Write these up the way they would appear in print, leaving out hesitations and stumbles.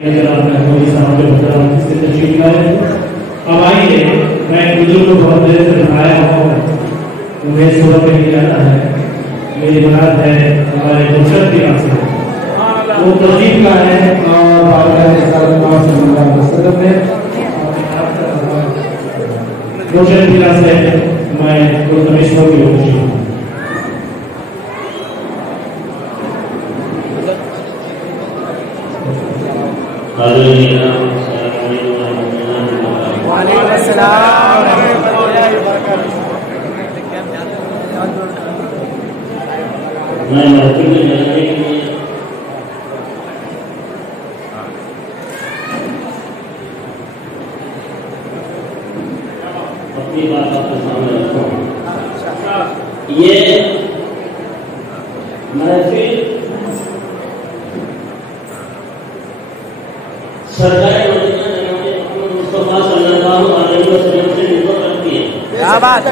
अब आइए, मैं बुजुर्ग को बहुत देर से आया हूँ, उन्हें सुबह पे नहीं जाना है। मेरी बात है हमारे गुजरात की बात से, वो तस्वीर का है और गुजरात जिला से मैं गुरुतमेश्वर की ओर हूँ। मैं महफिल में जाने के लिए अपनी बात आपके सामने रखता हूँ। ये महफिल सरकारी मुस्तफा सल्लल्लाहु अलैहि वसल्लम से निर्भर करती है। क्या बात,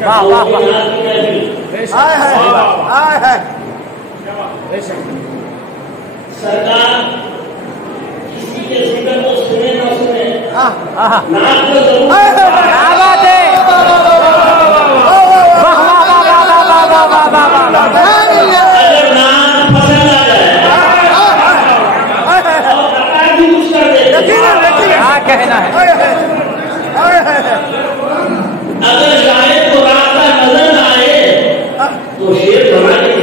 वाह वाह वाह, सरकार किसी के जिक्र को सुने ना सुने, नाक को जरूर। क्या बात है, अगर नाक पसंद आ जाए और सरकार भी कुछ कर दे, क्या कहना है। अगर शायद को रास्ता नजर न आए तो शेर बना नहीं।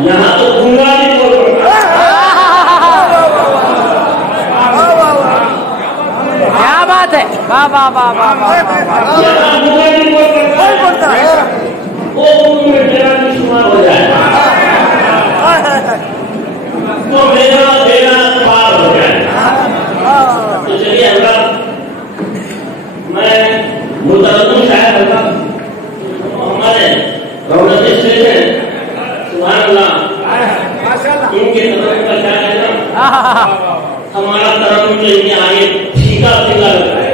यहाँ तो गूंगा भी बोल पड़ता। क्या बात है, वाह वाह वाह वाह वाह। यहाँ गूंगा भी बोल पड़ता है, वो मेरा भी शुमार हो जाए तो मेरा देना पार हो जाए। तो चलिए अगला मैं मुतरद्दिद शायद होगा हमारे रौनक स्टेशन इनके तरफ का क्या कहना, हमारा तरफ जो इनके आगे फीका फीका लगता है।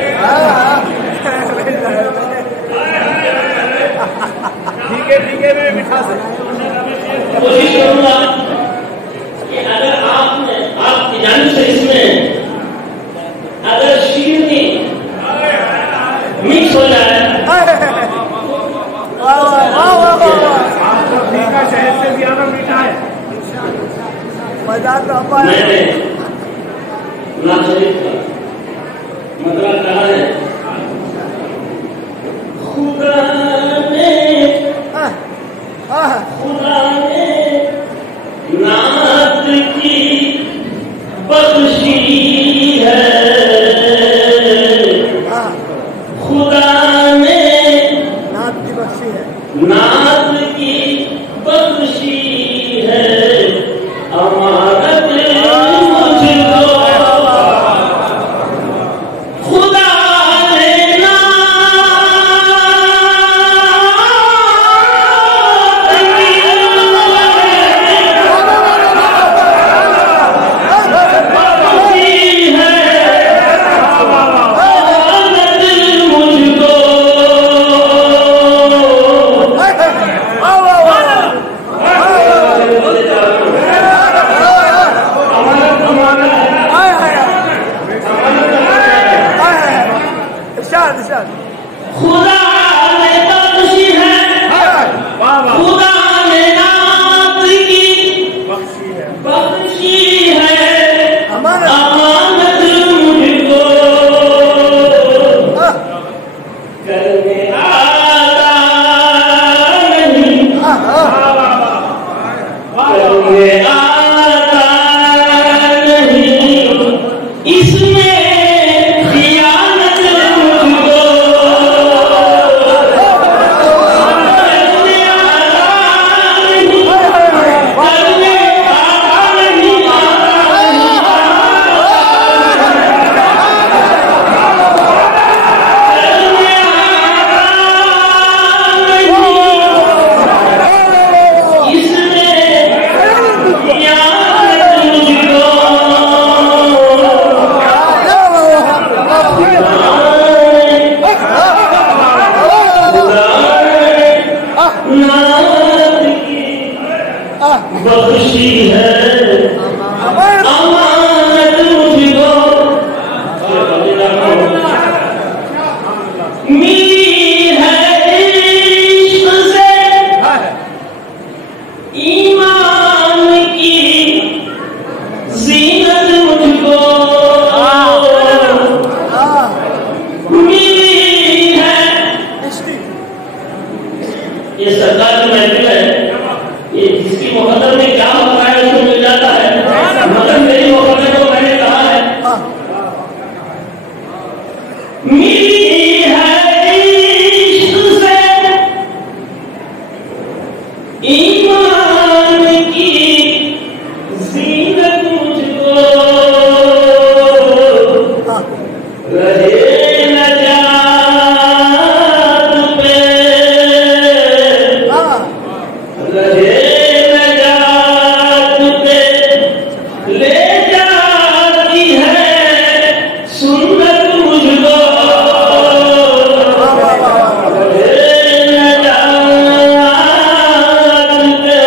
ठीक है मैं मिठा से कोशिश करूंगा कि अगर आपकी जानिब से इसमें अगर शीरनी मिक्स हो जाए, शहर से भी आना मीठा है। मैंने गुलाम शरीफ का मतलब कहा है, खुदा ने नात की बख्शी है, खुदा ने नात की बख्शी है, नात की बख्शी है, अमानत मुझको खुदा ने मुझको बख्शी है अमानत मुझको, मिली है इश्क से ईमान की जीनत मुझको, मिली है। ये सरकार की महफिल है, ये जिसकी मुकद्दर में क्या होता है उसको मिल जाता है, मगर मेरी मुकद्दर को मैंने कहा है मिली है इश्क से ईमान की जीनत मुझको, रहे नजात पे, रहे नजात पे ले जाती है सुन्नत मुझको, रहे नजात पे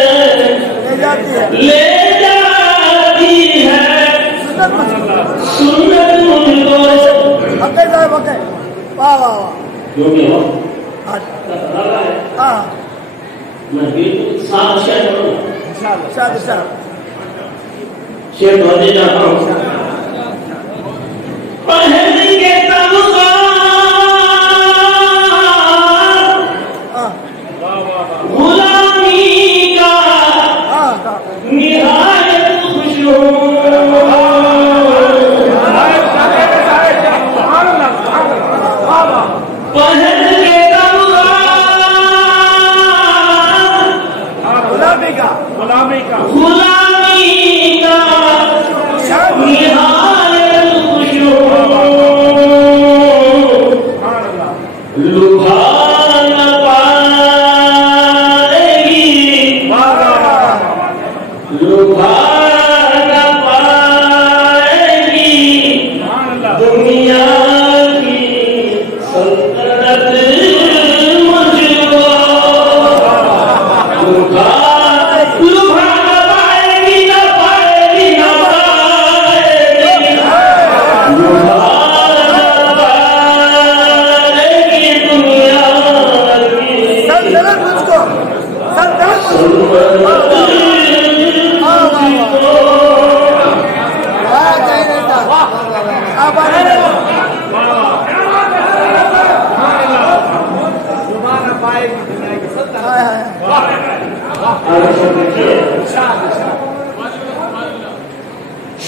ले जाती है सुन्नत मुझको। वाह वाह वाह। क्योंकि हो हाँ मैं बिल्कुल साफ शेयर करूँगा, इंशाल्लाह शेयर करने जाता हूँ। पहनेंगे गुलामी का निहायत खुशबू, पहनेंगे गुलामी का निहायत खुशबू, लुभा न पाएगी, लुभा न पाएगी दुनिया की सल्तनत मुझको, लुभा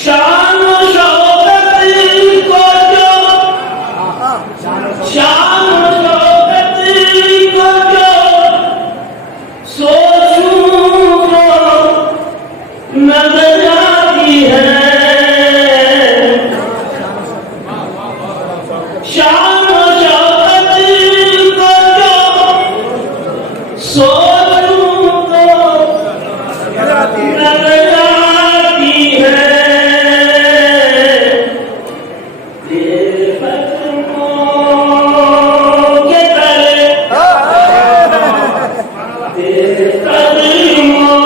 शान शौकत को जो, शान शौकत को जो सोचूं तो नजर आती है, शान शौकत को जो सोचूं तो नजर आती है, तेरे कदमों के तले, तेरे कदमों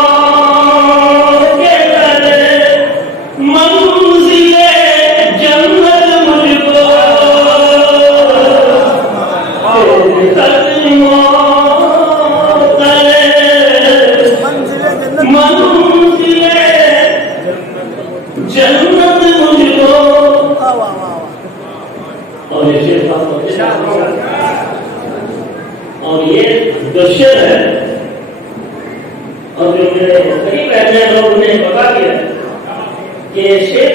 के तले मंजिले जन्नत मुझको, तेरे कदमों तले मंजिले जन्नत मुझको। और ये शेर और ये जो शेर है और जो मेरे करीब रहने लोग उन्हें बता दिया कि ये शेर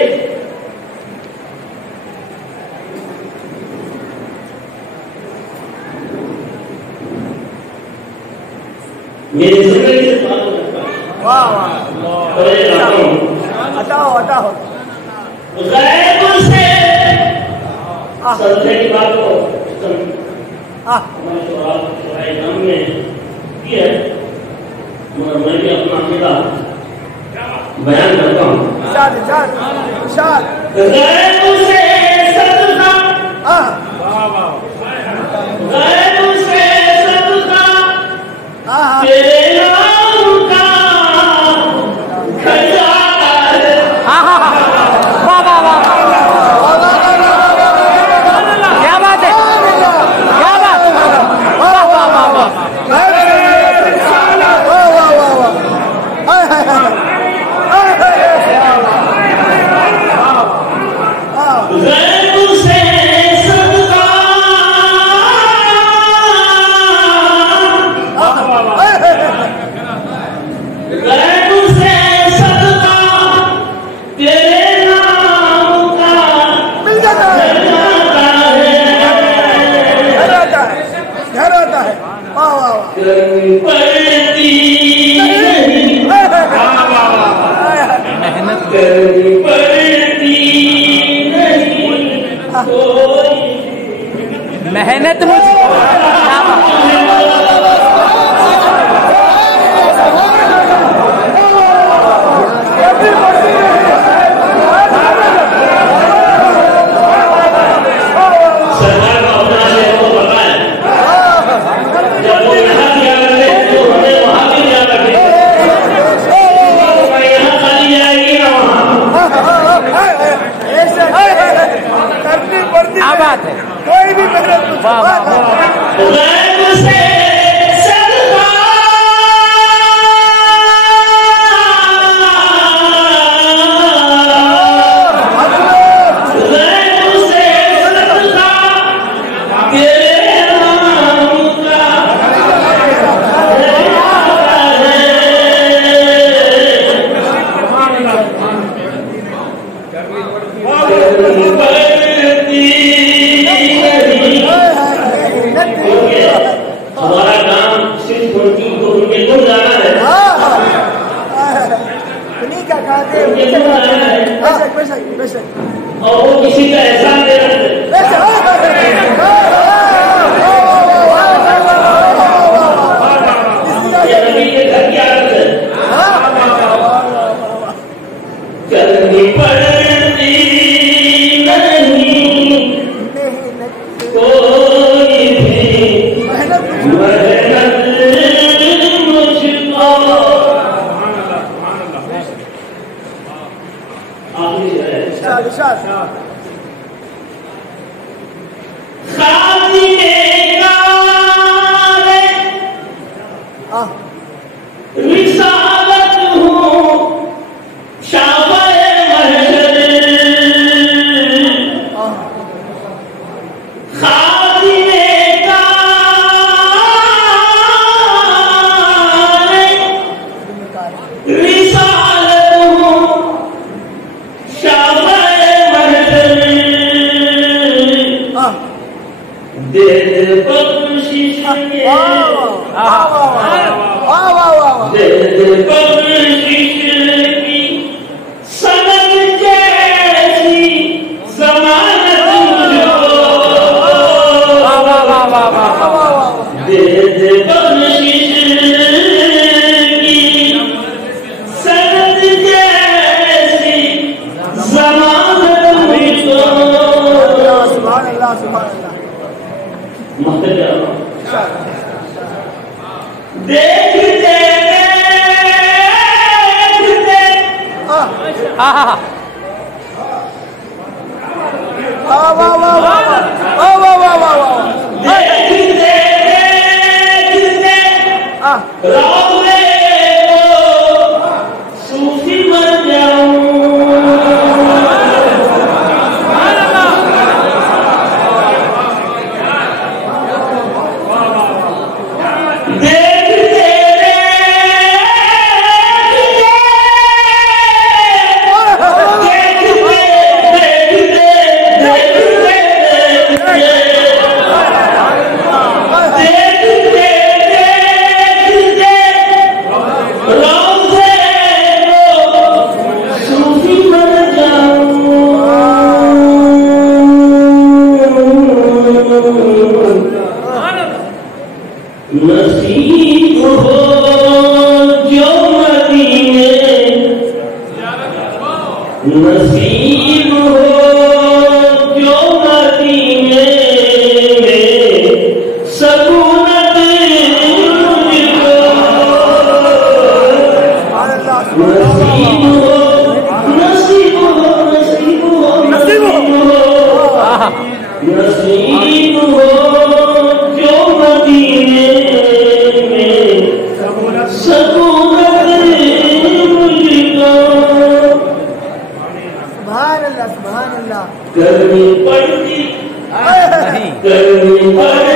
मेरी जिंदगी से बात करता है। वाह वाह, हटाओ हटाओ। गैब से सल्ले की बात को हमारे नाम में की है, मगर मैं भी अपना अकीदा बयान करता हूँ। गैब से सदका, गैब से सदका तेरे नाम का करनी पड़ती नहीं, मेहनत करनी पड़ती नहीं कोई मेहनत मुझ क्या बात है। कोई भी मेहनत वाह वाह वाह। रैब से सदका रैब से सदका तेरे नाम का हमारा काम सिर्फ उनकी को उनके गुण गाना है। उन्हीं का खाते बेशक बेशक बेशक और वो किसी का एहसान दे रहे हैं। ये नबी के घर की आदत है। करनी पड़ती नहीं कोई भी मेहनत मेहनत मुझको आखिरी है शाद खादिमे कारे रिसालत हूँ शाफ़े महशर खादिमे कारे रिसालत हूँ शाफ़े महशर दे दे बख्शिश के दे दे बख्शिश की सनद जैसी ज़मानत मुझको दे दे बख्शिश की सनद जैसी ज़मानत मुझको सुभान अल्लाह सुभान अल्लाह देखते देखते देखते देखते रौज़े को सूफी बन जाऊं। नसीब हो जो मदीने नसीब हो जो मदीने में सकूनत मुझको नसीब हो नसीब हो नसीब हो नसीब हो जो मदीने करनी पड़ती नहीं करनी पड़ती